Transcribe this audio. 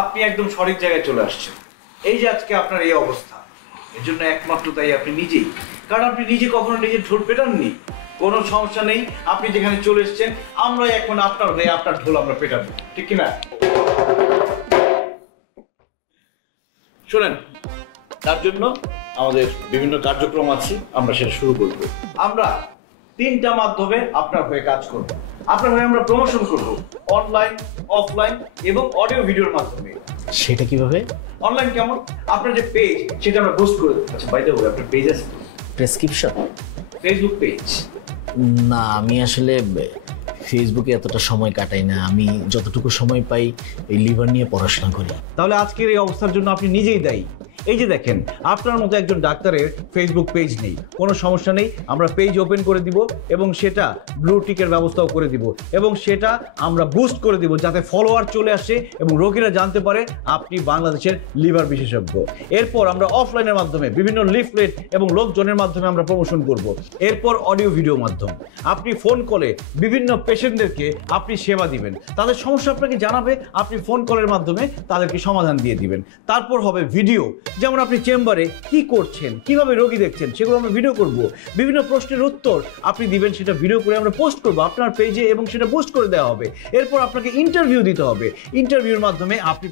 আপনি একদম সঠিক জায়গায় চলে আসছেন। এই যে আজকে আপনার এই অবস্থা, এর জন্য একমাত্র তাই আপনি নিজেই। কারণ আপনি নিজে কখনো নিজের ঢোল পেটাননি। কোনো সমস্যা নেই, আপনি যেখানে চলে এসেছেন আমরা এখন আপনার হয়ে আপনার ঢোল আমরা পেটাবো, ঠিক কিনা? শোনেন, তার জন্য আমাদের বিভিন্ন কার্যক্রম আছে, আমরা সেটা শুরু করব। আমরা 3টা মাধ্যমে আপনার হয়ে কাজ করব। আপনার হয়ে আমরা প্রমোশন করব, অনলাইন, অফলাইন এবং অডিও ভিডিওর মাধ্যমে। সেটা কিভাবে? অনলাইন কেমন, আপনার যে পেজ সেটা আমরা পোস্ট করে দেব। আচ্ছা, বাই দ্য ওয়ে, আপনার পেজ আছে? প্রেসক্রিপশন? Facebook page? না, আমি আসলে ফেসবুকে এতটা সময় কাটাই না। আমি যতটুকু সময় পাই এই লিভার নিয়ে পড়াশোনা করি। তাহলে আজকের এই অবস্থার জন্য আপনি নিজেই দায়ী। এই যে দেখেন, আপনার মতো একজন ডাক্তারের ফেসবুক পেজ নেই, কোনো সমস্যা নেই, আমরা পেজ ওপেন করে দিব এবং সেটা ব্লু টিকের ব্যবস্থাও করে দিব এবং সেটা আমরা বুস্ট করে দিব যাতে ফলোয়ার চলে আসে এবং রোগীরা জানতে পারে আপনি বাংলাদেশের লিভার বিশেষজ্ঞ। এরপর আমরা অফলাইনের মাধ্যমে বিভিন্ন লিফলেট এবং লোকজনের মাধ্যমে আমরা প্রমোশন করব। এরপর অডিও ভিডিও মাধ্যম, আপনি ফোন কলে বিভিন্ন পেশেন্টদেরকে আপনি সেবা দিবেন, তাদের সমস্যা আপনাকে জানাবে, আপনি ফোন কলের মাধ্যমে তাদেরকে সমাধান দিয়ে দিবেন। তারপর হবে ভিডিও, যেমন আপনি চেম্বারে কি করছেন, কিভাবে রোগী দেখছেন, সেগুলো আমরা ভিডিও করব। বিভিন্ন প্রশ্নের উত্তর আপনি দিবেন, সেটা ভিডিও করে আমরা পোস্ট করব আপনার পেজে এবং সেটা পোস্ট করে দেওয়া হবে। এরপর আপনাকে ইন্টারভিউ দিতে হবে, ইন্টারভিউর মাধ্যমে আপনি